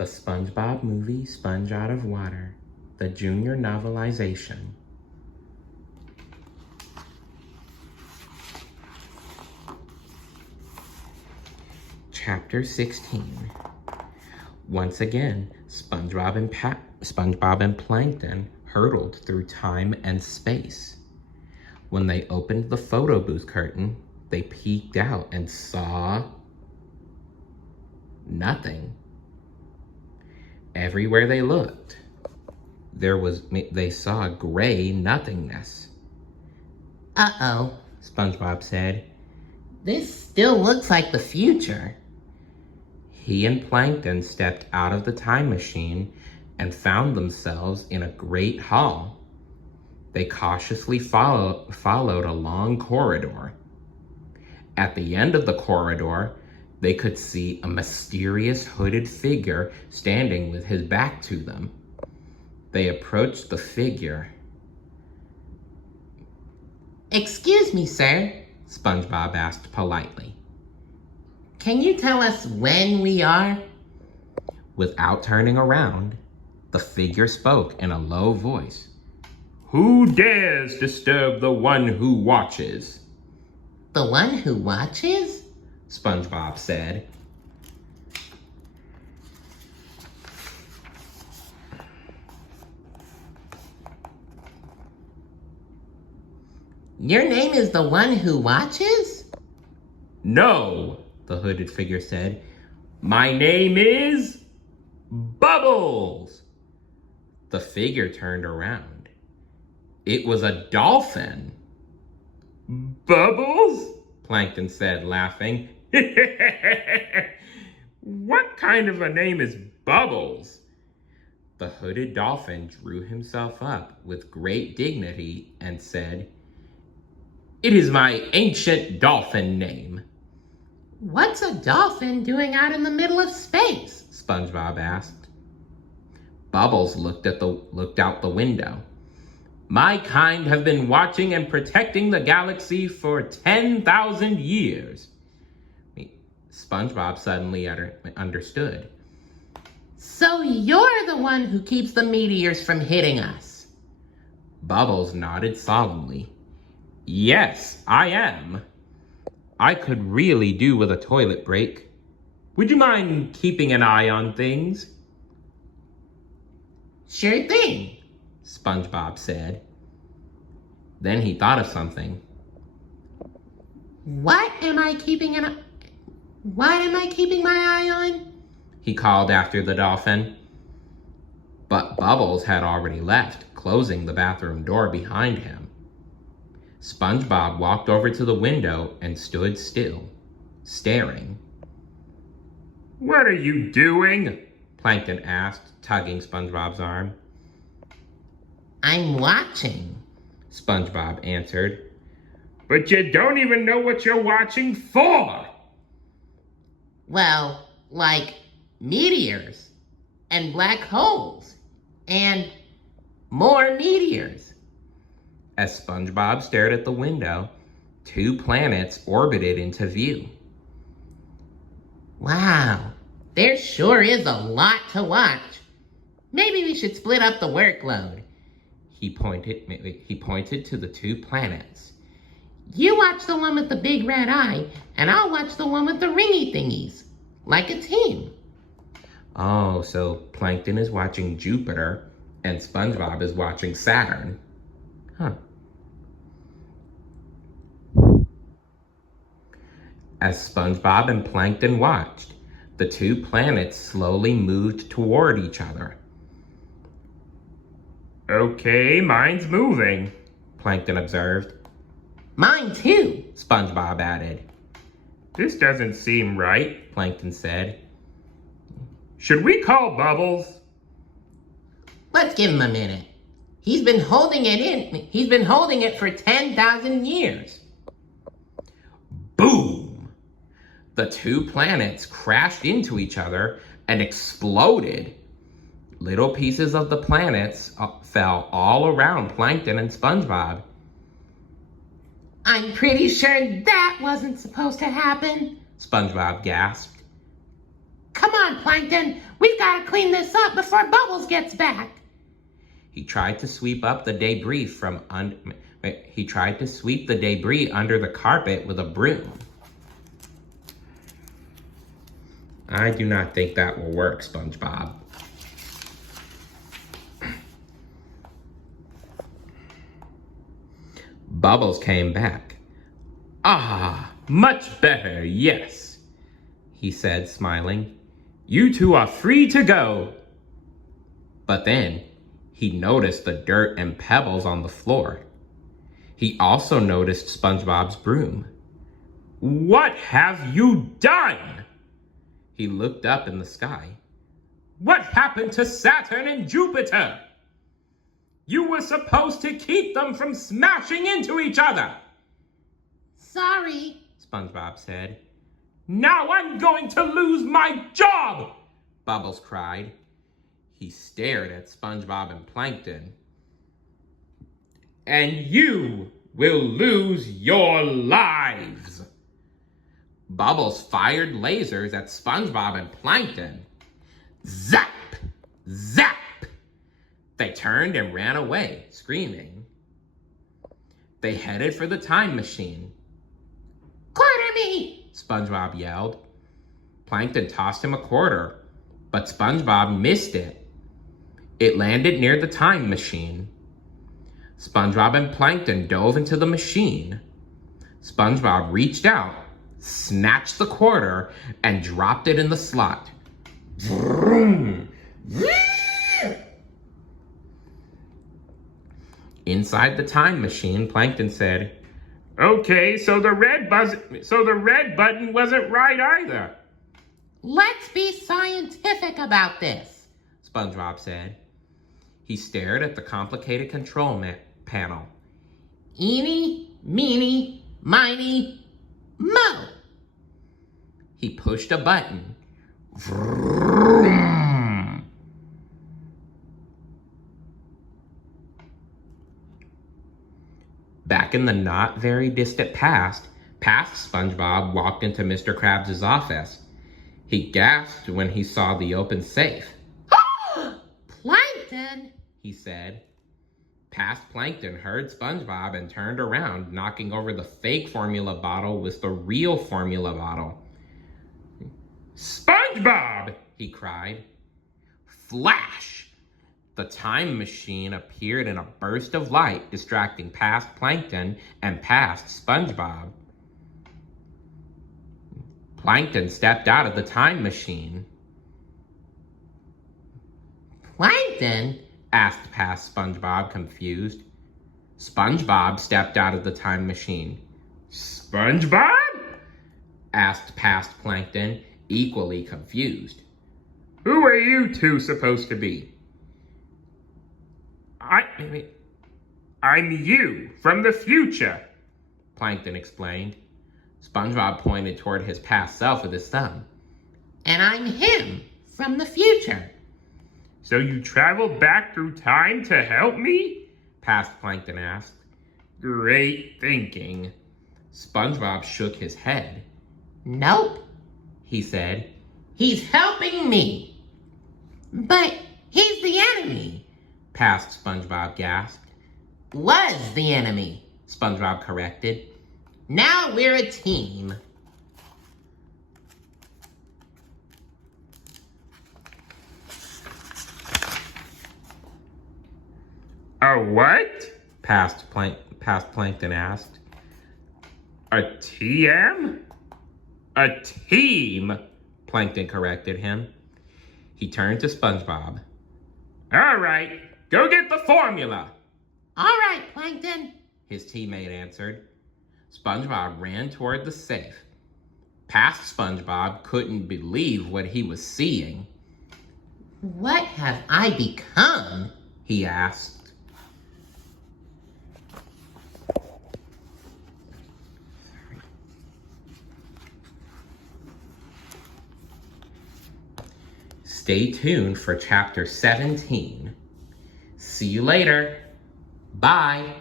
The SpongeBob movie, Sponge Out of Water, the junior novelization. Chapter 16. Once again, SpongeBob and Plankton hurtled through time and space. When they opened the photo booth curtain, they peeked out and saw nothing. Everywhere they looked, they saw gray nothingness. Uh-oh, SpongeBob said. this still looks like the future. He and Plankton stepped out of the time machine and found themselves in a great hall. They cautiously followed a long corridor. At the end of the corridor, they could see a mysterious hooded figure standing with his back to them. They approached the figure. Excuse me, sir, SpongeBob asked politely. can you tell us when we are? Without turning around, the figure spoke in a low voice. Who dares disturb the one who watches? The one who watches? SpongeBob said. Your name is the one who watches? No, the hooded figure said. My name is Bubbles. The figure turned around. It was a dolphin. Bubbles? Plankton said, laughing. What kind of a name is Bubbles? The hooded dolphin drew himself up with great dignity and said, It is my ancient dolphin name. What's a dolphin doing out in the middle of space? SpongeBob asked. Bubbles looked out the window. My kind have been watching and protecting the galaxy for 10,000 years. SpongeBob suddenly understood. So you're the one who keeps the meteors from hitting us? Bubbles nodded solemnly. Yes, I am. I could really do with a toilet break. Would you mind keeping an eye on things? Sure thing, SpongeBob said. Then he thought of something. What am I keeping my eye on? He called after the dolphin. But Bubbles had already left, closing the bathroom door behind him. SpongeBob walked over to the window and stood still, staring. What are you doing? Plankton asked, tugging SpongeBob's arm. I'm watching, SpongeBob answered. But you don't even know what you're watching for! Well, like meteors and black holes and more meteors. As SpongeBob stared at the window, 2 planets orbited into view. Wow, there sure is a lot to watch. Maybe we should split up the workload. He pointed to the 2 planets. You watch the one with the big red eye, and I'll watch the one with the ringy thingies, like a team. Oh, so Plankton is watching Jupiter, and SpongeBob is watching Saturn. Huh. As SpongeBob and Plankton watched, the 2 planets slowly moved toward each other. Okay, mine's moving, Plankton observed. Mine too, SpongeBob added. This doesn't seem right, Plankton said. Should we call Bubbles? Let's give him a minute. He's been holding it for 10,000 years. Boom! The 2 planets crashed into each other and exploded. Little pieces of the planets fell all around Plankton and SpongeBob. I'm pretty sure that wasn't supposed to happen, SpongeBob gasped. Come on, Plankton. We've got to clean this up before Bubbles gets back. He tried to sweep up the debris He tried to sweep the debris under the carpet with a broom. I do not think that will work, SpongeBob. Bubbles came back. Ah, much better, yes, he said, smiling. You two are free to go. But then he noticed the dirt and pebbles on the floor. He also noticed SpongeBob's broom. What have you done? He looked up in the sky. What happened to Saturn and Jupiter? You were supposed to keep them from smashing into each other. Sorry, SpongeBob said. Now I'm going to lose my job, Bubbles cried. He stared at SpongeBob and Plankton. And you will lose your lives. Bubbles fired lasers at SpongeBob and Plankton. Zap! Zap! They turned and ran away, screaming. They headed for the time machine. Quarter me! SpongeBob yelled. Plankton tossed him a quarter, but SpongeBob missed it. It landed near the time machine. SpongeBob and Plankton dove into the machine. SpongeBob reached out, snatched the quarter, and dropped it in the slot. Vroom! Inside the time machine, Plankton said, Okay, so the red button wasn't right either. Let's be scientific about this, SpongeBob said. He stared at the complicated control panel. Eeny, meeny, miny, mo. He pushed a button. Vroom. Back in the not very distant past SpongeBob walked into Mr. Krabs' office. He gasped when he saw the open safe. Plankton, he said. Past Plankton heard SpongeBob and turned around, knocking over the fake formula bottle with the real formula bottle. SpongeBob! He cried. Flash! The time machine appeared in a burst of light, distracting past Plankton and past SpongeBob. Plankton stepped out of the time machine. Plankton? Asked past SpongeBob, confused. SpongeBob stepped out of the time machine. SpongeBob? Asked past Plankton, equally confused. Who are you two supposed to be? I'm you, from the future, Plankton explained. SpongeBob pointed toward his past self with his thumb. And I'm him, from the future. So you traveled back through time to help me? Past Plankton asked. Great thinking. SpongeBob shook his head. Nope, he said. He's helping me. But he's the enemy. Past SpongeBob gasped. Was the enemy, SpongeBob corrected. Now we're a team. A what? Past Plankton asked. A TM? A team, Plankton corrected him. He turned to SpongeBob. All right, go get the formula. All right, Plankton, his teammate answered. SpongeBob ran toward the safe. Past SpongeBob couldn't believe what he was seeing. What have I become? He asked. Stay tuned for chapter 17. See you later. Bye.